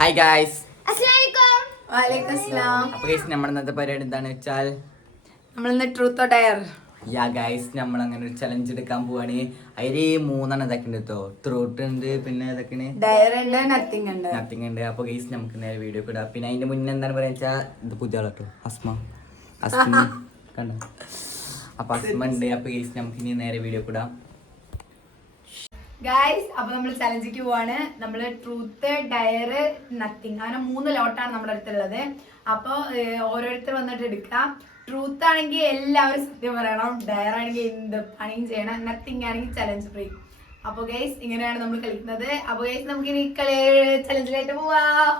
Hi guys. വലൈക്കും അസ്സലാം. അപ്പൊ ഗൈസ് നമ്മുടെ ഇന്നത്തെ പരിപാടി എന്താണെന്ന് വെച്ചാൽ നമ്മളിന്ന് ട്രൂത്ത് ഓർ ഡയർ ഗൈസ് നമ്മൾ അങ്ങനെ ഒരു ചലഞ്ച് എടുക്കാൻ പോവാണ്. അതില് 3 ഇതൊക്കെ ഉണ്ട് കേട്ടോ. ത്രൂട്ട് ഉണ്ട്, പിന്നെ ഇതൊക്കെയാണ് ഡയർ ഉണ്ട്, നത്തിങ് ഉണ്ട്. നത്തിങ് ഉണ്ട്. അപ്പൊ ഗൈസ് നമുക്ക് നേരെ വീഡിയോ ഇടാം. പിന്നെ അതിന്റെ മുന്നേ എന്താണ് പറയാ വെച്ചാൽ ഇത് പുതിയ ആളാട്ടോ, അസ്മ കണ്ടോ. അപ്പൊ അസ്മ ഉണ്ട്. അപ്പൊ ഗൈസ് നമുക്ക് ഇനി നേരെ വീഡിയോ ഇടാം. ഗൈസ് അപ്പൊ നമ്മൾ ചലഞ്ചിക്ക് പോവാണ്. നമ്മള് ട്രൂത്ത്, ഡയർ, നത്തിങ്, അങ്ങനെ 3 ലോട്ടാണ് നമ്മുടെ അടുത്തുള്ളത്. അപ്പൊ ഓരോരുത്തർ വന്നിട്ട് എടുക്കാം. ട്രൂത്ത് ആണെങ്കിൽ എല്ലാവരും സത്യം പറയണം, ഡയർ ആണെങ്കിൽ എന്ത് പണിയും ചെയ്യണം, നത്തിങ് ആണെങ്കിൽ ചലഞ്ച് ഫ്രീ. അപ്പൊ ഗൈസ് ഇങ്ങനെയാണ് നമ്മൾ കളിക്കുന്നത്. അപ്പൊ ഗൈസ് നമുക്ക് ഇനി ചലഞ്ചിലായിട്ട് പോവാം.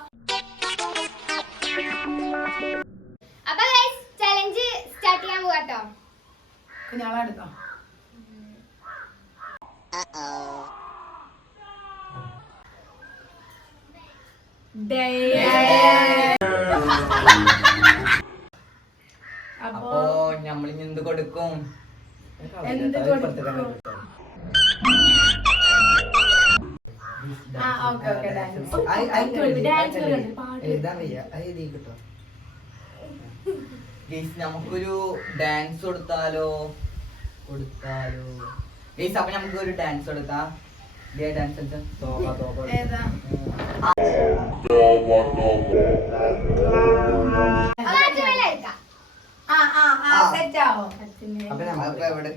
അപ്പൊ ഗയ്സ് ചലഞ്ച് സ്റ്റാർട്ട് ചെയ്യാൻ പോവാട്ടോ. കുഞ്ഞാളെടുത്തോ. അപ്പൊ നമ്മളിനി എന്ത് കൊടുക്കും? എന്ത് കൊടുക്കും? ഗൈസ് നമുക്കൊരു ഡാൻസ് കൊടുത്താലോ? ഗൈസ് അപ്പൊ നമുക്ക് ഒരു ഡാൻസ് കൊടുക്കാം. ഡാൻസ് ഏതാ? സെറ്റ് ആവോ? അപ്പൊ നമുക്ക് എവിടെ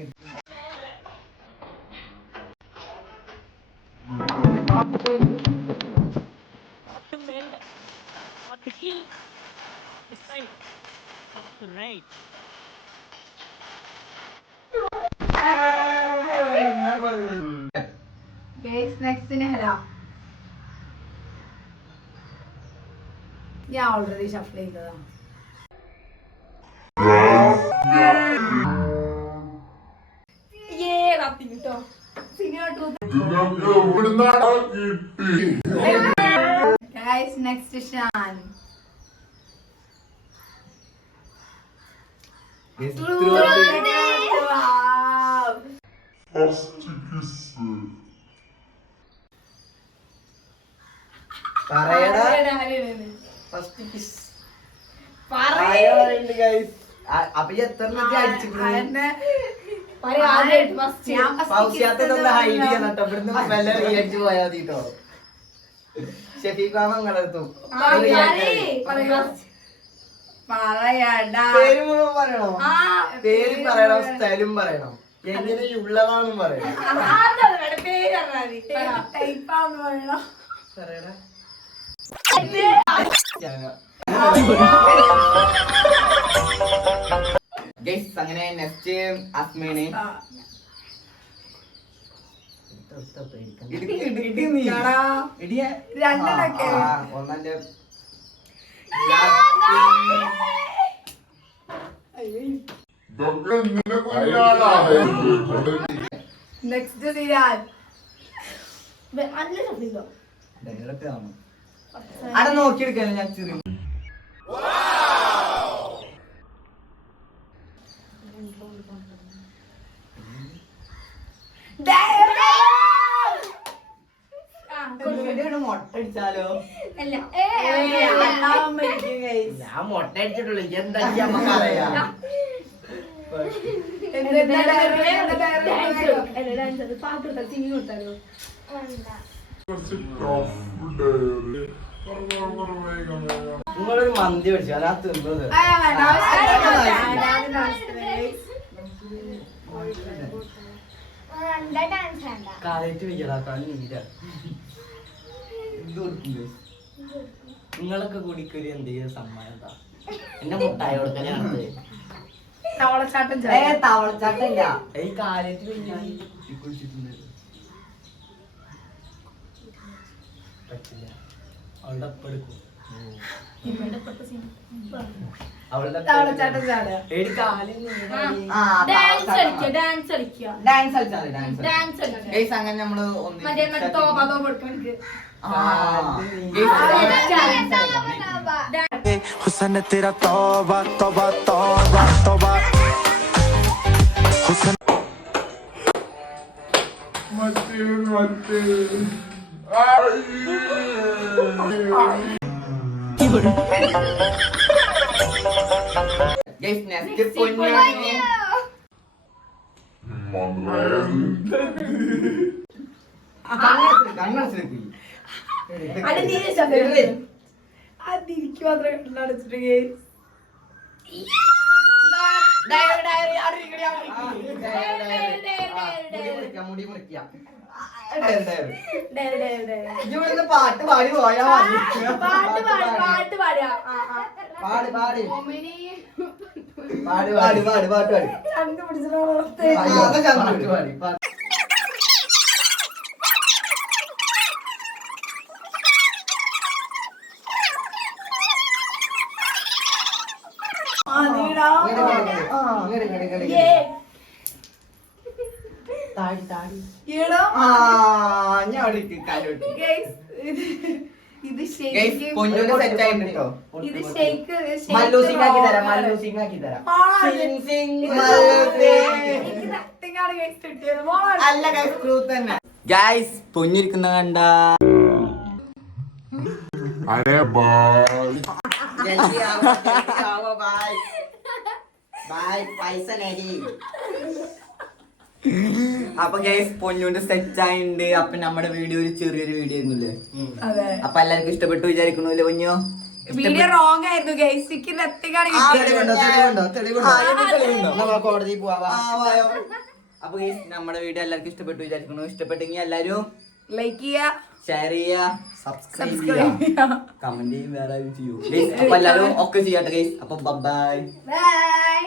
നെക്സ്റ്റിന് ഹലോ. ഞാൻ ഓൾറെഡി ഷഫിൾ ചെയ്തതാ. Guys, next Shan. അപ്പൊ എത്ര അടിച്ചിട്ടുണ്ട്? പോയാ മതിട്ടോ. ഷെഫീഖാമ നിങ്ങളെടുത്തു പേര് പറയണോ? പേര് പറയണം, സ്ഥലം പറയണം, എങ്ങനെയുള്ളതാണെന്നും പറയണം. ഗൈസ് അങ്ങനെ നെക്സ്റ്റ് അസ്മേനെ ഒന്നെ നെക്സ്റ്റ് സിരാൻ. അവിടെ നോക്കിയെടുക്കാനോ ഞാൻ ചെറിയ മൊട്ടടിച്ചാലോ? ഞാൻ മൊട്ട അടിച്ചിട്ടുള്ളൂ. എന്താ പറയാ? നിങ്ങളൊരു മന്തി മേടിച്ചു അതാ തിന്നത്. കാലറ്റ് വയ്ക്കടാ, കണ്ണീര. നിങ്ങളൊക്കെ കൂടിക്കൊരു എന്തെങ്കിലും സമ്മാനം എന്താ? എന്നെ മുട്ടായി കൊടുക്കാനാണ്. തവളച്ചാട്ടല്ല, ഈ കാലറ്റ് കുളിച്ചിട്ടുണ്ട്. പറ്റില്ല, അവളുടെ ഒപ്പം എടുക്കും. അവളുടെ ഡാൻസ് അങ്ങനെ നമ്മള് हुस्न तेरा तौबा तौबा तौबा तौबा हुस्न Guys, next പൊന്നു. കണ്ണടച്ചിരിക്കും. അതിരിക്കും മാത്രം കണ്ണടച്ചിട്ട് മുടി മുറിക്കാം. ഇവിടുന്ന് പാട്ട് പാടി പോയാ മതി. പാട്ട് പാടുക പാട് പാട് പാട് പാട് പാട് പാട്ട് പാടി ചന്ത പിടിച്ചിട്ടാണോ പാട്ട് പാടി പാട്ട്. ഗൈസ് പൊന്നിരിക്കുന്ന കണ്ട अरे बाय അപ്പൊ ഗൈസ് പൊന്നുകൊണ്ട് സെറ്റ് ആയിണ്ട്. അപ്പൊ നമ്മുടെ വീഡിയോ ഒരു ചെറിയൊരു വീഡിയോ ആയിരുന്നില്ലേ? അപ്പൊ എല്ലാവർക്കും ഇഷ്ടപ്പെട്ടു വിചാരിക്കണല്ലേ പൊന്നോ? വീഡിയോ റോങ് ആയിരുന്നു ഗൈസിക്ക് കോടതി പോവാ. അപ്പൊ ഗൈസ് നമ്മുടെ വീഡിയോ എല്ലാവർക്കും ഇഷ്ടപ്പെട്ടു വിചാരിക്കണു. ഇഷ്ടപ്പെട്ടെങ്കിൽ എല്ലാരും ലൈക്ക് ചെയ്യുക, ഷെയർ ചെയ്യുക, സബ്സ്ക്രൈബ് സബ്സ്ക്രൈബ് ചെയ്യുക, ചെയ്യുക. കമന്റ് ചെയ്യും, വേറെ ചെയ്യൂ. അപ്പൊ എല്ലാരും ഒക്കെ ചെയ്യാട്ടെ ഗൈസ്. അപ്പൊ ബൈ. ബൈ.